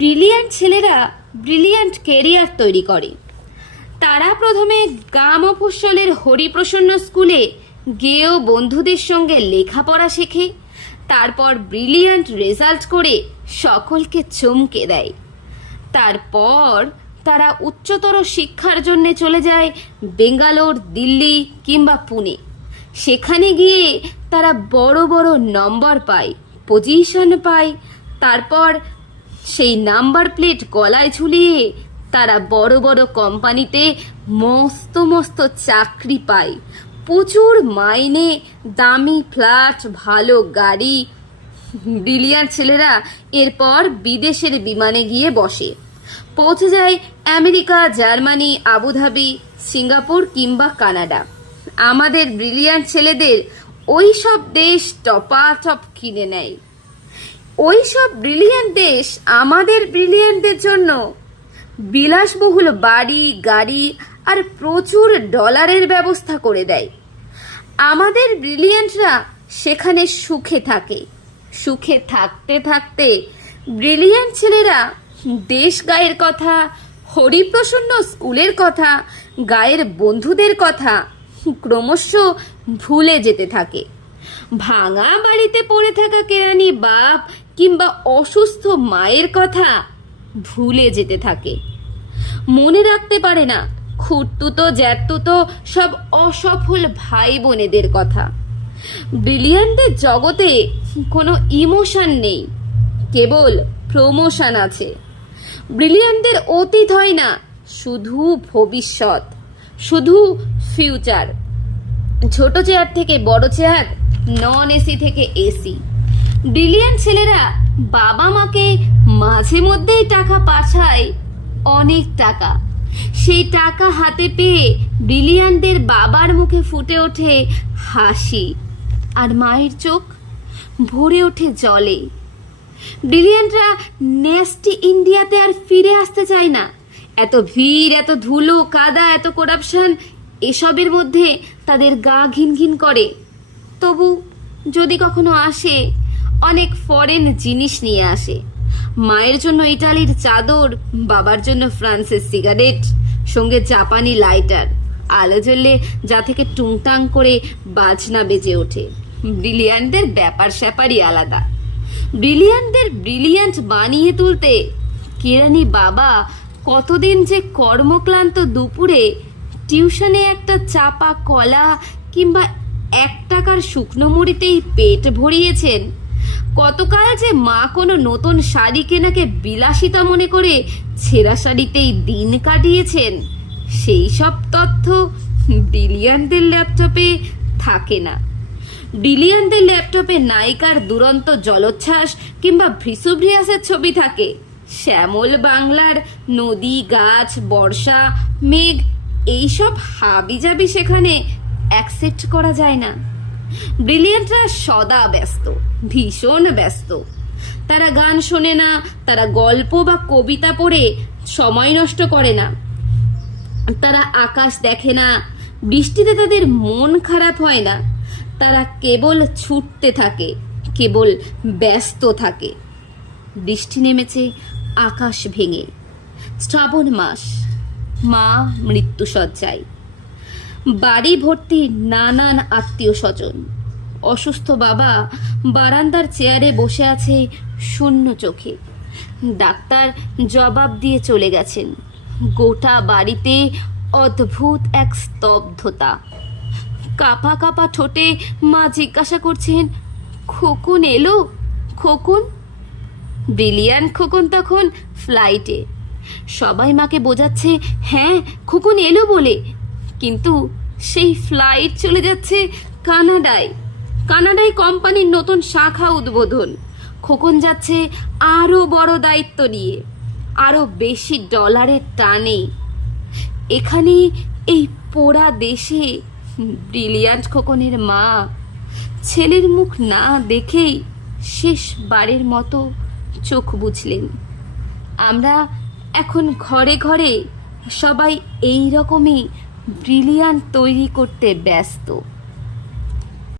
Brilliant ছেলেরা brilliant career তৈরি করে। তারা প্রথমে গ্রাম মফস্বলের হরিপ্রসন্ন স্কুলে গেয়েও বন্ধুদের সঙ্গে লেখাপড়া শেখে, তারপর ব্রিলিয়ান্ট রেজাল্ট করে সকলকে চমকে দেয়। তারপর তারা উচ্চতর শিক্ষার জন্য চলে যায় বেঙ্গালোর, দিল্লি কিংবা পুনে। সেখানে গিয়ে তারা বড় বড় নম্বর পায়, পজিশন পায়, তারপর সেই নাম্বার প্লেট গলায় ঝুলিয়ে তারা বড় বড় কোম্পানিতে মস্ত মস্ত চাকরি পায়। প্রচুর মাইনে, দামি ফ্ল্যাট, ভালো গাড়ি। ব্রিলিয়ান্ট ছেলেরা এরপর বিদেশের বিমানে গিয়ে বসে। পৌঁছে যায় America, Germany, Abu Dhabi, Singapore কিংবা কানাডা। আমাদের ব্রিলিয়ান ছেলেদের ওই সব দেশ টপাটপ কিনে নেয়। ওই সব ব্রিলিয়ান্ট দেশ আমাদের ব্রিলিয়ান্টদের জন্য। বিলাসবহুল বাড়ি, গাড়ি আর প্রচুর ডলারের ব্যবস্থা করে দেয়। আমাদের ব্রিলিয়ান্টরা সেখানে সুখে থাকে। সুখে থাকতে থাকতে ব্রিলিয়ান্ট ছেলেরা দেশ গায়ের কথা, হরিপ্রসন্ন স্কুলের কথা, গায়ের বন্ধুদের কথা ক্রমশ ভুলে যেতে থাকে। ভাঙা বাড়িতে পড়ে থাকা কেরানি বাপ কিংবা অসুস্থ মায়ের কথা ভুলে যেতে থাকে। মনে রাখতে পারে না খুঁটতুতো জ্যাতুতো সব অসফল ভাই বোনেদের কথা। ব্রিলিয়ান্টের জগতে কোনো ইমোশন নেই, কেবল প্রমোশন আছে। ব্রিলিয়ান্টের অতীত হয় না, শুধু ভবিষ্যৎ, শুধু ফিউচার। ছোট চেয়ার থেকে বড় চেয়ার, নন এসি থেকে এসি। ব্রিলিয়ান্ট ছেলেরা বাবা মাকে মাঝে মধ্যেই টাকা পাঠায়, অনেক টাকা। সেই টাকা হাতে পেয়ে ব্রিলিয়ান্টদের বাবার মুখে ফুটে ওঠে হাসি আর মায়ের চোখ ভরে ওঠে জলে। ব্রিলিয়ান্টরা নেস্টি ইন্ডিয়াতে আর ফিরে আসতে চায় না। এত ভিড়, এত ধুলো, কাদা, এত করাপশন এসবের মধ্যে তাদের গা ঘিন ঘিন করে। তবু যদি কখনো আসে অনেক ফরেন জিনিস নিয়ে আসে। মায়ের জন্য ইটালির চাদর, বাবার জন্য ফ্রান্সের সিগারেট সঙ্গে জাপানি লাইটার আলো জ্বললে যা থেকে টুংটাং করে বাজনা বেজে ওঠে। ব্রিলিয়ান্টদের ব্যাপার স্যাপারই আলাদা। ব্রিলিয়ান্টদের ব্রিলিয়ান্ট বানিয়ে তুলতে কেরানি বাবা কতদিন যে কর্মক্লান্ত দুপুরে টিউশনে একটা চাপা কলা কিংবা এক টাকার শুকনো মুড়িতেই পেট ভরিয়েছেন। কতকাল যে মা কোনো নতুন শাড়ি কেনাকে বিলাসিতা মনে করে ছেঁড়া শাড়িতেই দিন কাটিয়েছেন? সেই সব তথ্য ব্রিলিয়ান্টদের ল্যাপটপে থাকে না। ব্রিলিয়ান্টদের ল্যাপটপে নায়িকার দুরন্ত জলোচ্ছ্বাস কিংবা ভ্রিসুভ্রিয়াসের ছবি থাকে। শ্যামল বাংলার নদী, গাছ, বর্ষা, মেঘ, এইসব হাবিজাবি সেখানে অ্যাকসেপ্ট করা যায় না। ব্রিলিয়ান্টরা সদা ব্যস্ত, ভীষণ ব্যস্ত। তারা গান শোনে না, তারা গল্প বা কবিতা পড়ে সময় নষ্ট করে না। তারা আকাশ দেখে না, বৃষ্টিতে তাদের মন খারাপ হয় না। তারা কেবল ছুটতে থাকে, কেবল ব্যস্ত থাকে। বৃষ্টি নেমেছে, আকাশ ভেঙে। শ্রাবণ মাস, মা মৃত্যুসজ্জায়। বাড়ি ভর্তি নানান আত্মীয় স্বজন। অসুস্থ বাবা বারান্দার চেয়ারে বসে আছে শূন্য চোখে। ডাক্তার জবাব দিয়ে চলে গেছেন। গোটা বাড়িতে অদ্ভুত এক স্তব্ধতা। কাপা কাপা ঠোঁটে মা জিজ্ঞাসা করছেন, খোকুন এলো? খোকন? ব্রিলিয়ান খোকন তখন ফ্লাইটে। সবাই মাকে বোঝাচ্ছে হ্যাঁ খোকুন এলো বলে। কিন্তু সেই ফ্লাইট চলে যাচ্ছে কানাডায়। কানাডায় কোম্পানির নতুন শাখা উদ্বোধন। খোকন যাচ্ছে আরও বড় দায়িত্ব নিয়ে। আরও বেশি ডলারের টানে। এখানে এই পোড়া দেশে ব্রিলিয়ান্ট খোকনের মা। ছেলের মুখ না দেখেই শেষবারের মতো চোখ বুঝলেন। আমরা এখন ঘরে ঘরে সবাই এই রকমই ব্রিলিয়ান্ট তৈরি করতে ব্যস্ত।